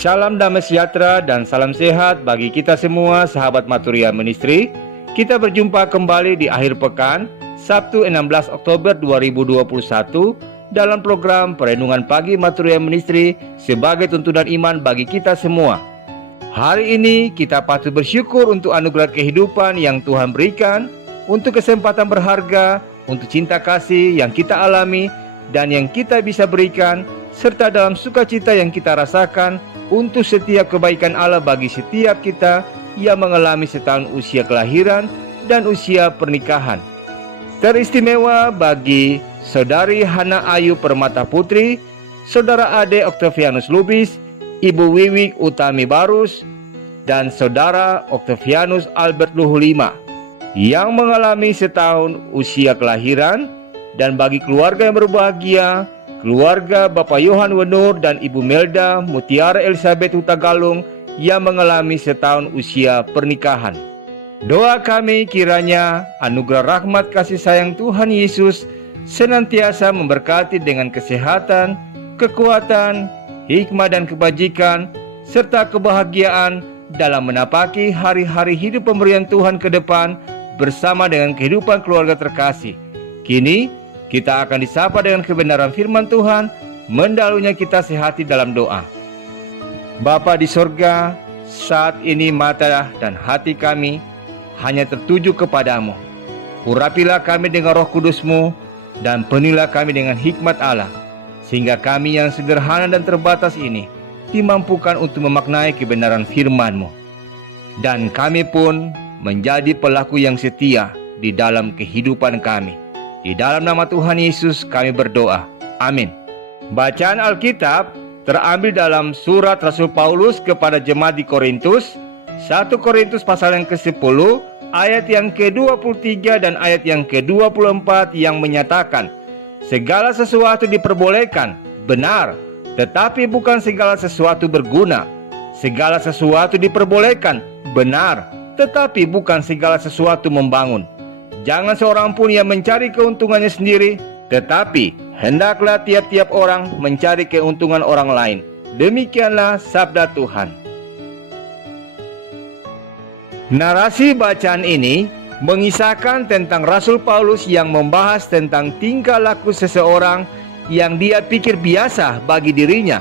Salam damai sejahtera dan salam sehat bagi kita semua sahabat Maturia Ministry. Kita berjumpa kembali di akhir pekan, Sabtu 16 Oktober 2021 dalam program Perenungan Pagi Maturia Ministry sebagai tuntunan iman bagi kita semua. Hari ini kita patut bersyukur untuk anugerah kehidupan yang Tuhan berikan, untuk kesempatan berharga, untuk cinta kasih yang kita alami dan yang kita bisa berikan, serta dalam sukacita yang kita rasakan untuk setiap kebaikan Allah bagi setiap kita yang mengalami setahun usia kelahiran dan usia pernikahan. Teristimewa bagi Saudari Hana Ayu Permata Putri, Saudara Ade Octavianus Lubis, Ibu Wiwik Utami Barus, dan Saudara Octavianus Albert Luhulima yang mengalami setahun usia kelahiran, dan bagi keluarga yang berbahagia, keluarga Bapak Yohan Wenur dan Ibu Melda Mutiara Elizabeth Hutagalung yang mengalami setahun usia pernikahan. Doa kami kiranya anugerah rahmat kasih sayang Tuhan Yesus senantiasa memberkati dengan kesehatan, kekuatan, hikmat dan kebajikan, serta kebahagiaan dalam menapaki hari-hari hidup pemberian Tuhan ke depan bersama dengan kehidupan keluarga terkasih. Kini kita akan disapa dengan kebenaran firman Tuhan, mendahulunya kita sehati dalam doa. Bapa di sorga, saat ini mata dan hati kami hanya tertuju kepadamu. Urapilah kami dengan Roh Kudus-Mu dan penuhilah kami dengan hikmat Allah, sehingga kami yang sederhana dan terbatas ini dimampukan untuk memaknai kebenaran firman-Mu. Dan kami pun menjadi pelaku yang setia di dalam kehidupan kami. Di dalam nama Tuhan Yesus kami berdoa. Amin. Bacaan Alkitab terambil dalam surat Rasul Paulus kepada jemaat di Korintus, 1 Korintus pasal yang ke-10, ayat yang ke-23 dan ayat yang ke-24 yang menyatakan, segala sesuatu diperbolehkan, benar, tetapi bukan segala sesuatu berguna. Segala sesuatu diperbolehkan, benar, tetapi bukan segala sesuatu membangun. Jangan seorang pun yang mencari keuntungannya sendiri, tetapi hendaklah tiap-tiap orang mencari keuntungan orang lain. Demikianlah sabda Tuhan. Narasi bacaan ini mengisahkan tentang Rasul Paulus yang membahas tentang tingkah laku seseorang yang dia pikir biasa bagi dirinya,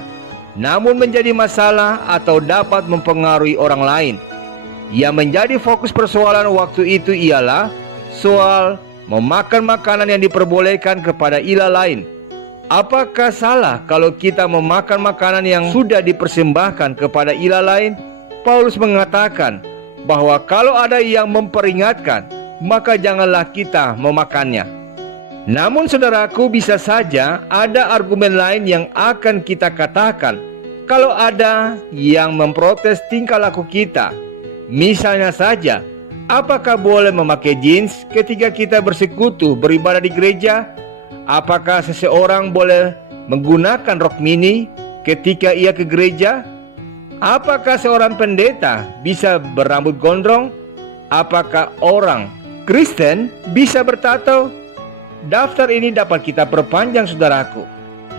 namun menjadi masalah atau dapat mempengaruhi orang lain. Yang menjadi fokus persoalan waktu itu ialah soal memakan makanan yang diperbolehkan kepada ilah lain. Apakah salah kalau kita memakan makanan yang sudah dipersembahkan kepada ilah lain? Paulus mengatakan bahwa kalau ada yang memperingatkan, maka janganlah kita memakannya. Namun saudaraku, bisa saja ada argumen lain yang akan kita katakan kalau ada yang memprotes tingkah laku kita. Misalnya saja, apakah boleh memakai jeans ketika kita bersekutu beribadah di gereja? Apakah seseorang boleh menggunakan rok mini ketika ia ke gereja? Apakah seorang pendeta bisa berambut gondrong? Apakah orang Kristen bisa bertato? Daftar ini dapat kita perpanjang saudaraku,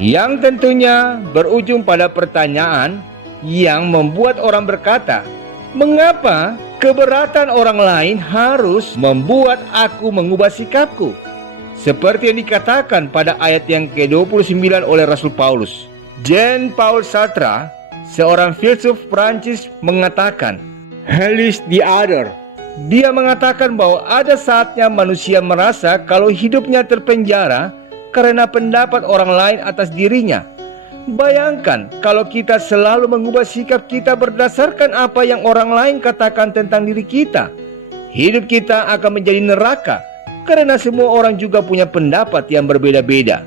yang tentunya berujung pada pertanyaan yang membuat orang berkata, mengapa keberatan orang lain harus membuat aku mengubah sikapku? Seperti yang dikatakan pada ayat yang ke-29 oleh Rasul Paulus. Jean-Paul Sartre, seorang filsuf Prancis, mengatakan, hell is the other. Dia mengatakan bahwa ada saatnya manusia merasa kalau hidupnya terpenjara karena pendapat orang lain atas dirinya. Bayangkan kalau kita selalu mengubah sikap kita berdasarkan apa yang orang lain katakan tentang diri kita. Hidup kita akan menjadi neraka karena semua orang juga punya pendapat yang berbeda-beda.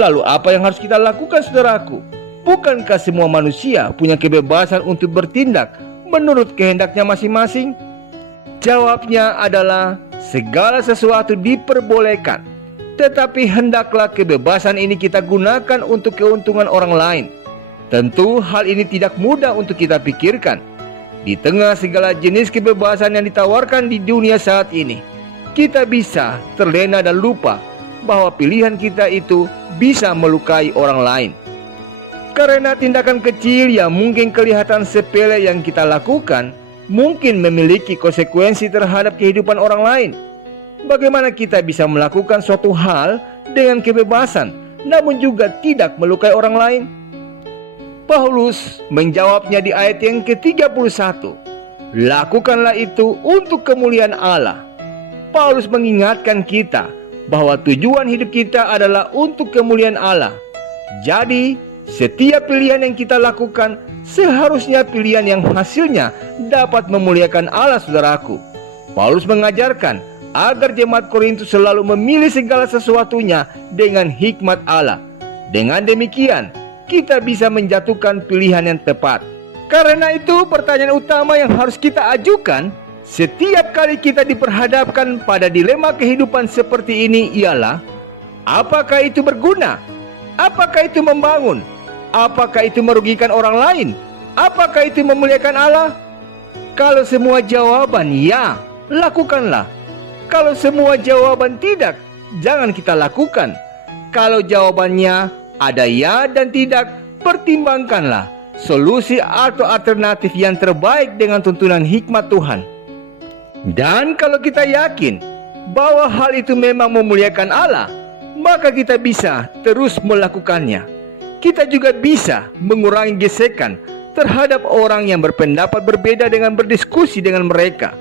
Lalu apa yang harus kita lakukan saudaraku? Bukankah semua manusia punya kebebasan untuk bertindak menurut kehendaknya masing-masing? Jawabnya adalah segala sesuatu diperbolehkan, tetapi hendaklah kebebasan ini kita gunakan untuk keuntungan orang lain. Tentu hal ini tidak mudah untuk kita pikirkan. Di tengah segala jenis kebebasan yang ditawarkan di dunia saat ini, kita bisa terlena dan lupa bahwa pilihan kita itu bisa melukai orang lain. Karena tindakan kecil yang mungkin kelihatan sepele yang kita lakukan mungkin memiliki konsekuensi terhadap kehidupan orang lain. Bagaimana kita bisa melakukan suatu hal dengan kebebasan namun juga tidak melukai orang lain? Paulus menjawabnya di ayat yang ke-31. Lakukanlah itu untuk kemuliaan Allah. Paulus mengingatkan kita bahwa tujuan hidup kita adalah untuk kemuliaan Allah. Jadi, setiap pilihan yang kita lakukan seharusnya pilihan yang hasilnya dapat memuliakan Allah, saudaraku. Paulus mengajarkan agar jemaat Korintus selalu memilih segala sesuatunya dengan hikmat Allah. Dengan demikian, kita bisa menjatuhkan pilihan yang tepat. Karena itu, pertanyaan utama yang harus kita ajukan setiap kali kita diperhadapkan pada dilema kehidupan seperti ini ialah, apakah itu berguna? Apakah itu membangun? Apakah itu merugikan orang lain? Apakah itu memuliakan Allah? Kalau semua jawaban ya, lakukanlah. Kalau semua jawaban tidak, jangan kita lakukan. Kalau jawabannya ada ya dan tidak, pertimbangkanlah solusi atau alternatif yang terbaik dengan tuntunan hikmat Tuhan. Dan kalau kita yakin bahwa hal itu memang memuliakan Allah, maka kita bisa terus melakukannya. Kita juga bisa mengurangi gesekan terhadap orang yang berpendapat berbeda dengan berdiskusi dengan mereka.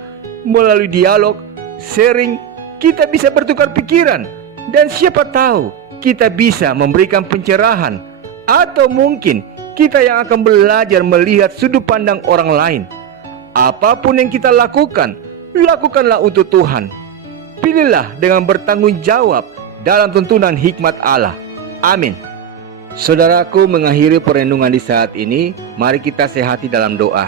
Melalui dialog, sharing, kita bisa bertukar pikiran, dan siapa tahu kita bisa memberikan pencerahan, atau mungkin kita yang akan belajar melihat sudut pandang orang lain. Apapun yang kita lakukan, lakukanlah untuk Tuhan. Pilihlah dengan bertanggung jawab dalam tuntunan hikmat Allah. Amin. Saudaraku, mengakhiri perenungan di saat ini, mari kita sehati dalam doa.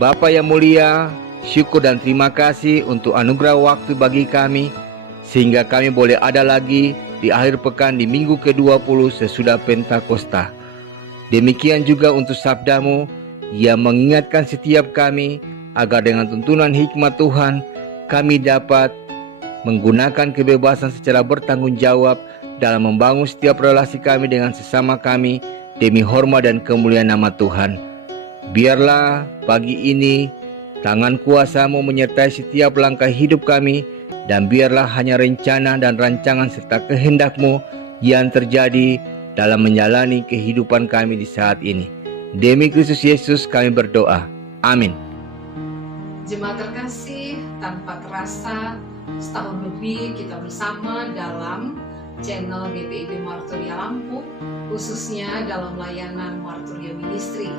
Bapa yang mulia, syukur dan terima kasih untuk anugerah waktu bagi kami, sehingga kami boleh ada lagi di akhir pekan di minggu ke-20 sesudah Pentakosta. Demikian juga untuk sabdamu yang mengingatkan setiap kami agar dengan tuntunan hikmat Tuhan kami dapat menggunakan kebebasan secara bertanggung jawab dalam membangun setiap relasi kami dengan sesama kami demi hormat dan kemuliaan nama Tuhan. Biarlah pagi ini tangan kuasa-Mu menyertai setiap langkah hidup kami, dan biarlah hanya rencana dan rancangan serta kehendak-Mu yang terjadi dalam menjalani kehidupan kami di saat ini. Demi Kristus Yesus kami berdoa. Amin. Jemaat terkasih, tanpa terasa setahun lebih kita bersama dalam channel GPIB Marturia Lampung, khususnya dalam layanan Marturia Ministry.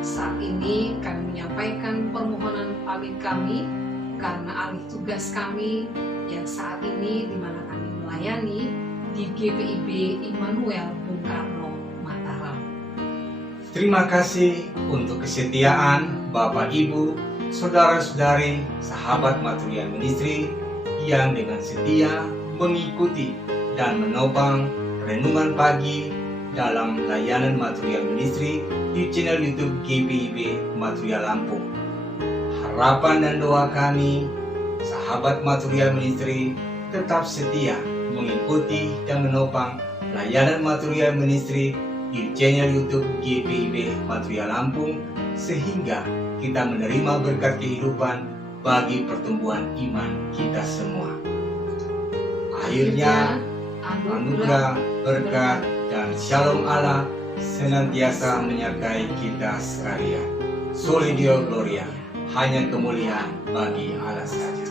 Saat ini kami menyampaikan permohonan pamit kami karena alih tugas kami yang saat ini di mana kami melayani di GPIB Immanuel Bung Karno, Mataram. Terima kasih untuk kesetiaan Bapak Ibu, saudara-saudari, sahabat Marturia Ministry yang dengan setia mengikuti dan menopang renungan pagi dalam layanan Marturia Ministry di channel YouTube GPIB Marturia Lampung. Harapan dan doa kami, sahabat Marturia Ministry, tetap setia mengikuti dan menopang layanan Marturia Ministry di channel YouTube GPIB Marturia Lampung, sehingga kita menerima berkat kehidupan bagi pertumbuhan iman kita semua. Akhirnya, anugerah, berkat, dan shalom Allah senantiasa menyertai kita sekalian. Soli Deo Gloria, hanya kemuliaan bagi Allah saja.